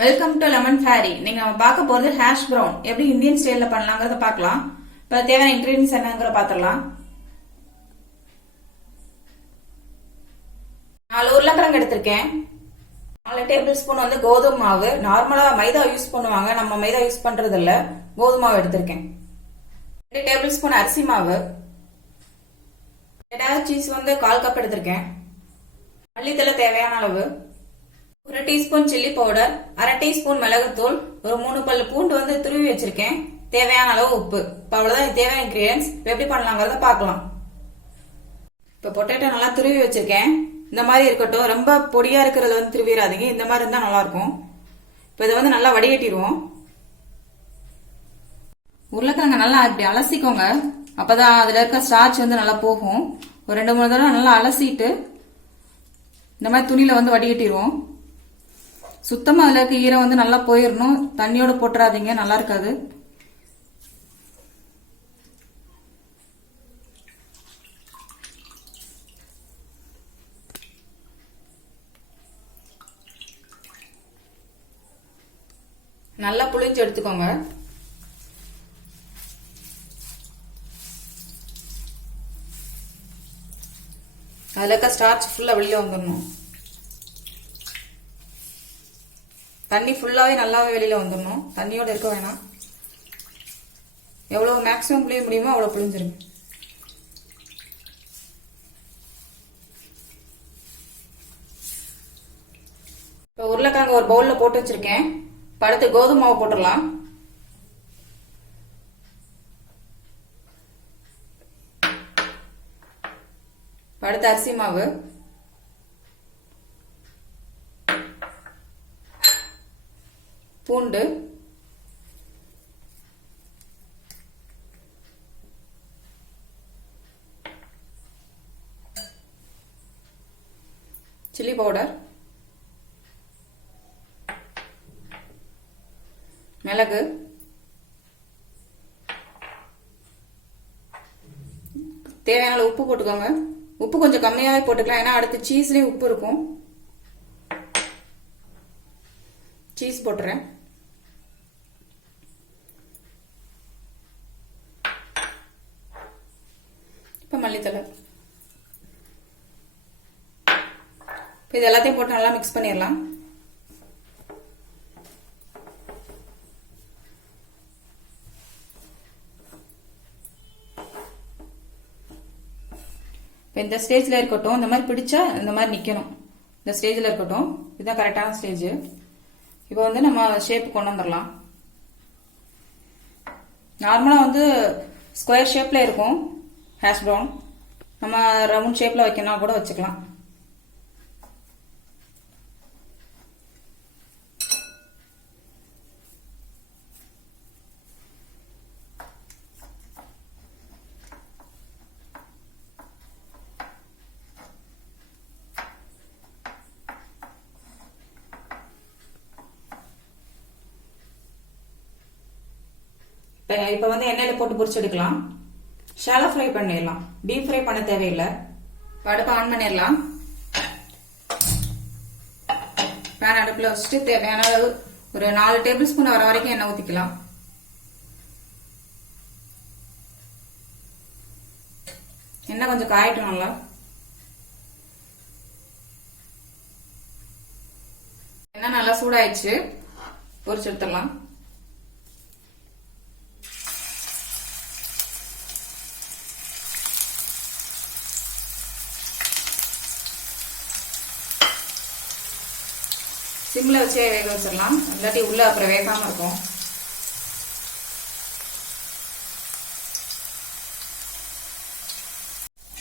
Welcome to lemon fairy. நீங்க நம்ம பார்க்க போறது ஹேஷ் பிரவுன் எப்படி இந்தியன் ஸ்டைல்ல பண்ணலாங்கிறத பார்க்கலாம். இப்ப தேவையான இன்கிரீடியன்ஸ் என்னங்கிற பாத்திரலாம். 4 உருளைக்கிழங்கு எடுத்திருக்கேன். 4 டேபிள் ஸ்பூன் வந்து கோதுமை மாவு. நார்மலா மைதா யூஸ் பண்ணுவாங்க, நம்ம மைதா யூஸ் பண்றது இல்ல. கோதுமை மாவு எடுத்திருக்கேன். 2 டேபிள் ஸ்பூன் அரிசி மாவு. சீஸ் வந்து 1/4 கப் எடுத்திருக்கேன். மல்லித்தலை தேவையான அளவு. 1 டீஸ்பூன் சில்லி பவுடர், 1/2 டீஸ்பூன் மிளகுத்தூள், ஒரு 3 பல்லு பூண்டு வந்து துருவி வச்சிருக்கேன். தேவையான அளவு உப்பு. இப்ப அவ்வளவுதான் தேவையான இன்கிரீடியன்ஸ். எப்படி பண்ணலாங்கிறத பார்க்கலாம். இப்ப பொட்டேட்டோ நல்லா துருவி வச்சிருக்கேன். இந்த மாதிரி இருக்கட்டும், ரொம்ப பொடியா இருக்கிறத வந்து துருவிடாதீங்க. இந்த மாதிரி இருந்தா நல்லா இருக்கும். இப்ப இதை வந்து நல்லா வடிகட்டிடுவோம். உருளைக்கிழங்க நல்லா இப்படி அலசிக்கோங்க. அப்பதான் அதுல இருக்க ஸ்டார்ச் வந்து நல்லா போகும். ஒரு 2-3 தடவை நல்லா அலசிட்டு இந்த மாதிரி துணியில வந்து வடிகட்டிடுவோம். சுத்தமா அதுல இருக்க ஈரம் வந்து நல்லா போயிடணும். தண்ணியோட போட்டுறாதீங்க, நல்லா இருக்காது. நல்லா புளிஞ்சு எடுத்துக்கோங்க. அதுல இருக்க ஸ்டார்ச் ஃபுல்லா வெளியில வந்துடணும். தண்ணி ஃபுல்லாவே நல்லாவே வெளியில வந்துடணும். தண்ணியோட இருக்க வேணாம். எவ்வளவு மேக்ஸிமம் புளிய முடியுமோ அவ்வளவு புளிஞ்சிருங்க. இப்ப உருளைக்கிழங்கு ஒரு பவுல்ல போட்டு வச்சிருக்கேன். அடுத்து கோதுமை மாவு போட்டுடலாம். அடுத்து அரிசி மாவு, பூண்டு, சில்லி பவுடர், மிளகு, தேவையான உப்பு போட்டுக்கோங்க. உப்பு கொஞ்சம் கம்மியாவே போட்டுக்கலாம், ஏன்னா அடுத்து சீஸ்லயும் உப்பு இருக்கும். சீஸ் போட்டுறேன். இப்ப மல்லித்தலை. இது எல்லாத்தையும் போட்டு நல்லா மிக்ஸ் பண்ணிடலாம். இந்த ஸ்டேஜ்ல இருக்கட்டும். இந்த மாதிரி பிடிச்சா இந்த மாதிரி நிக்கணும். இந்த ஸ்டேஜ்ல இருக்கட்டும். இதுதான் கரெக்டான ஸ்டேஜ். இப்போ வந்து நம்ம ஷேப் கொண்டு வந்துடலாம். நார்மலா வந்து ஸ்கொயர் ஷேப்ல இருக்கும் ஹேஷ் பிரவுன். நம்ம ரவுண்ட் ஷேப்ல வைக்கணும் கூட வச்சுக்கலாம். இப்ப வந்து எண்ணெயில போட்டு பொரிச்சு எடுக்கலாம். ஷாலோ ஃப்ரை பண்ணிடலாம். டீப் ஃப்ரை பண்ண தேவையில்லை. அடுப்பு ஆன் பண்ணிடலாம். பேன் அடுப்புல வச்சுட்டு தேவையான அளவு ஒரு 4 டேபிள் ஸ்பூன் வர வரைக்கும் எண்ணெய் ஊத்திக்கலாம். எண்ணெய் கொஞ்சம் காயட்டும். நல்லா எண்ணெய் நல்லா சூடாயிடுச்சு. பொரிச்சு எடுத்துடலாம். சிம்ல வச்சே வேக வச்சிடலாம், இல்லாட்டி உள்ள அப்புறம் வேகாம இருக்கும்.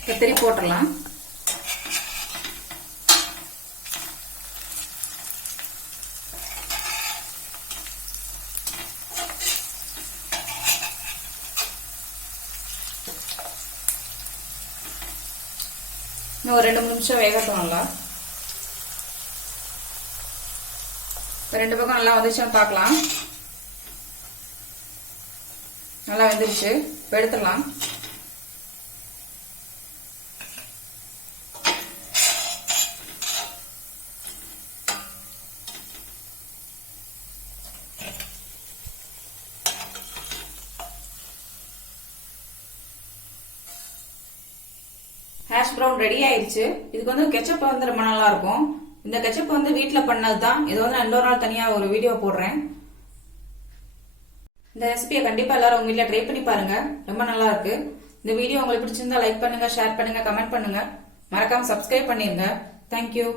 கத்திரி போட்டுடலாம். இன்னும் ஒரு 2-3 நிமிஷம் வேகட்டும். நல்லா 2 பக்கம் நல்லா வந்துருச்சான்னு பார்க்கலாம். நல்லா வெந்துருச்சு. எடுத்துடலாம். ரவுண்ட் ரெடி ஆயிருச்சு. இதுக்கு வந்து கெச்சப் வந்து ரொம்ப நல்லா இருக்கும். இந்த கெச்சப் வந்து வீட்ல பண்ணதுதான். இது வந்து நான் இன்னொரு நாள் தனியா ஒரு வீடியோ போடுறேன். இந்த ரெசிபியை கண்டிப்பா எல்லாரும் உங்க வீட்ல ட்ரை பண்ணி பாருங்க. ரொம்ப நல்லா இருக்கு. இந்த வீடியோ உங்களுக்கு பிடிச்சிருந்தா லைக் பண்ணுங்க, ஷேர் பண்ணுங்க, கமெண்ட் பண்ணுங்க. மறக்காம சப்ஸ்கிரைப் பண்ணிருங்க. தேங்க்யூ.